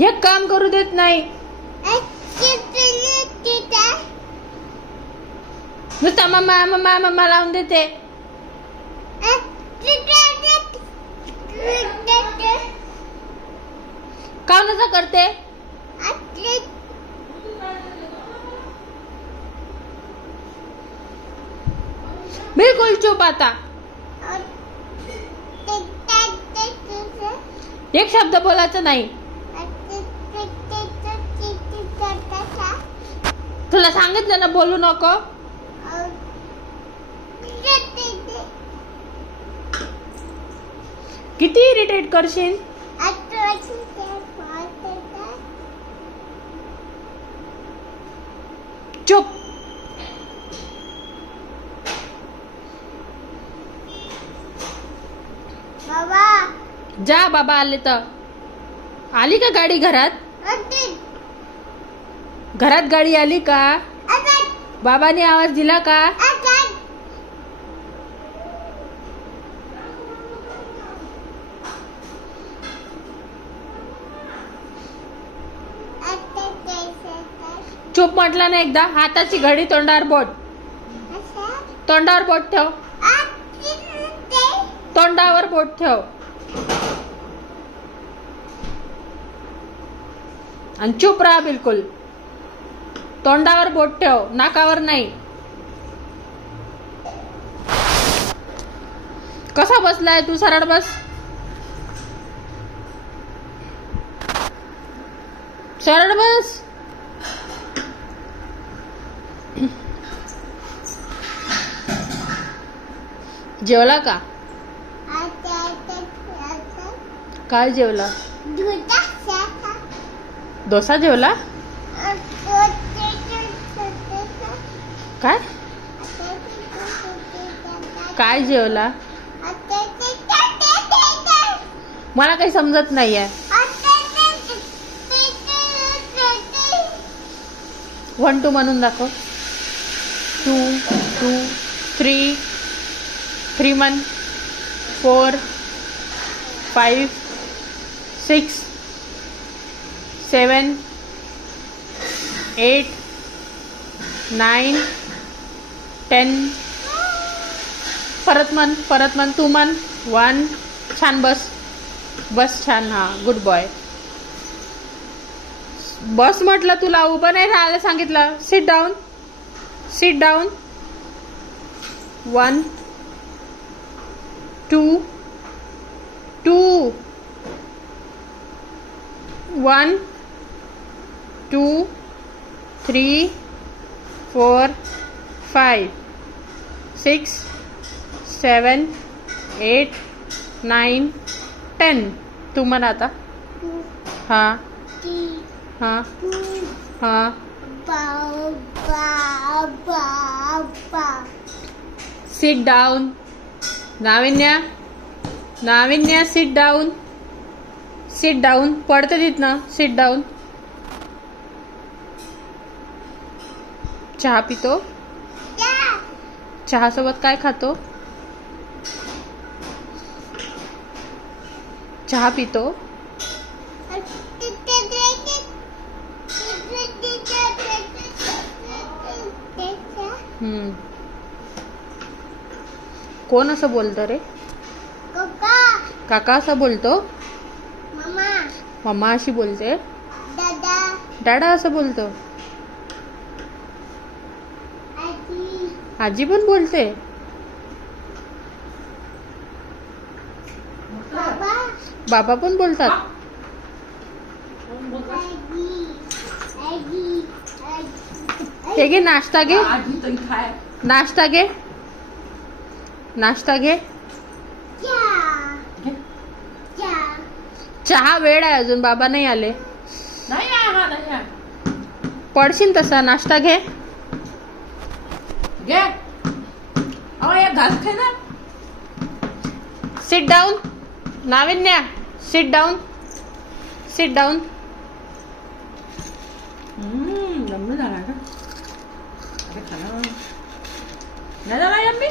एक काम करू देत नाही. नुसता मम्मा मम्मा मम्मा लावून देते. काऊन असं करते? बिलकुल चुप आता. एक शब्द बोलायचा नाही. तुला सांगितलं ना बोलू नको. किती इरिटेट करशील. चुप. बाबा जा. बाबा आले तर. आली का गाडी घरात? घरात गाडी आली का? बाबाने आवाज दिला का? चुप म्हटलं ना एकदा. हाताची घडी तोंडावर बोट. तोंडावर बोट ठेव. तोंडावर बोट ठेव आणि चुप राहा बिलकुल. तोंडावर बोट ठेव, नाकावर नाही. कसा बसलाय तू? सरळ बस. सरळ बस. जेवला का? काय जेवला? डोसा जेवला? काय काय जेवला? मला काही समजत नाहीये. 1 2 म्हणून दाखव. 2 2 3 3 1 4 5 6 7 8 9 10. परत मन तू मन. 1. छान बस. बस छान. हा गुड बॉय. बस म्हटलं तुला. उभं नाही राहायला सांगितलं. Seat down. Sit down. 1 2 2 1 2 3 4 5 6 7 8 9 10. तू म्हण आता. हा हा हा. Sit down. Navinya Navinya sit down. Sit down. पडते तिथनं. Sit down. चहा पितो? चहा सोबत काय खातो? चहा पितो? कोण असं बोलतो रे? काका असं बोलतो? मम्मा अशी बोलते? दादा असं बोलतो? आजी पण बोलते? बाबा पण बोलतात? हे घे नाश्ता घे. नाश्ता घे. नाश्ता घे. चहा वेळ आहे अजून. बाबा नाही आले. पडशील तसा. नाश्ता घे. Sit down. Navinya sit down. Sit down. लंबी झाला का? नाही झाला यम्मी?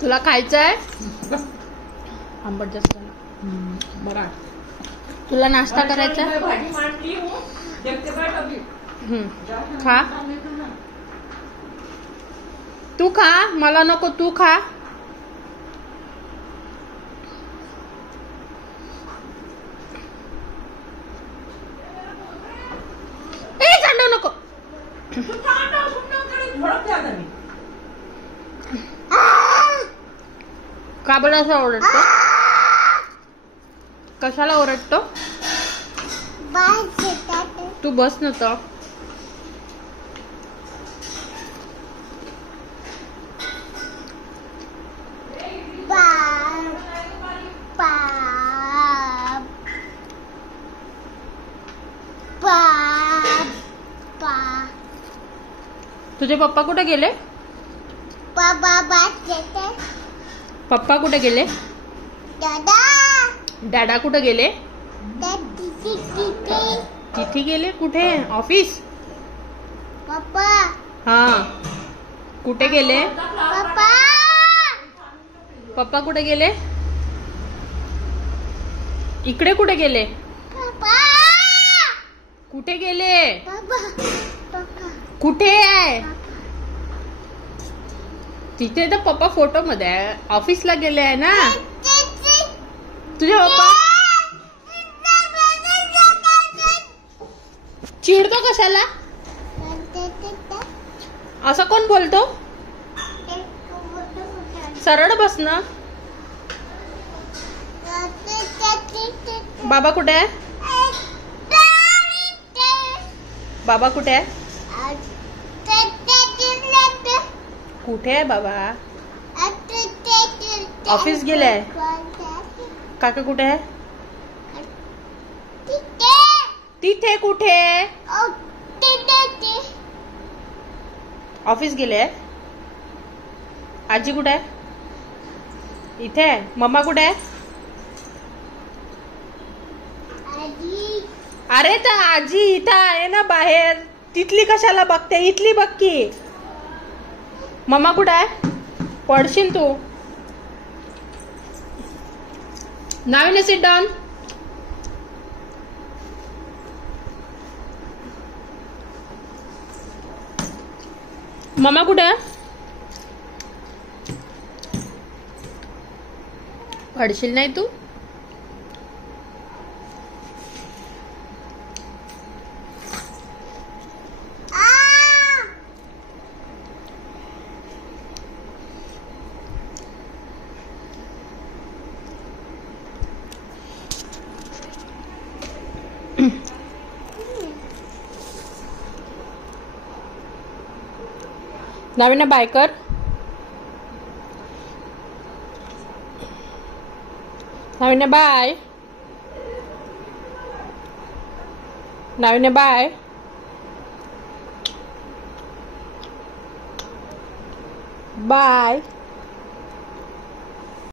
तुला खायचं आहे? आंबट जास्त झालं. बरा तुला नाश्ता करायचा आहे? भाजी मांडली हो देखते बैठ अभी खा. तू खा, मला नको, तू खा. ए सांडू नको. का बरं असं ओरडतो? कशाला ओरडतो? तू बस न तर. तुझे पप्पा कुठे गेले? पप्पा कुठे गेले? दादा कुठे गेले? तिथे गेले. कुठे? ऑफिस? हा. कुठे गेले? पप्पा कुठे गेले? इकडे कुठे गेले? कुठे गेले? कुठे आहे? तिथे तर पप्पा फोटो मध्ये आहे. ऑफिसला गेले आहे ना. तुझे पप्पा चिडतो कशाला? असं कोण बोलतो? सरळ बस ना. बाबा कुठे आहे? बाबा कुठे आहे? कुठे आहे बाबा? ऑफिस गेले. काका कुठे आहे? तिथे कुठे? ऑफिस गेले. आजी कुठे आहे? इथे. मम्मा कुठे आहे? अरे तर आजी इथं आहे ना बाहेर. तिथली कशाला बघते? इथली बघ की. मम्मा कुठे आहे? पडशील तू. नाविने सिट डाऊन. मम्मा कुठे आहे? पडशील नाही तू. नाविना बाय कर. नाविना बाय. नाविना बाय. बाय.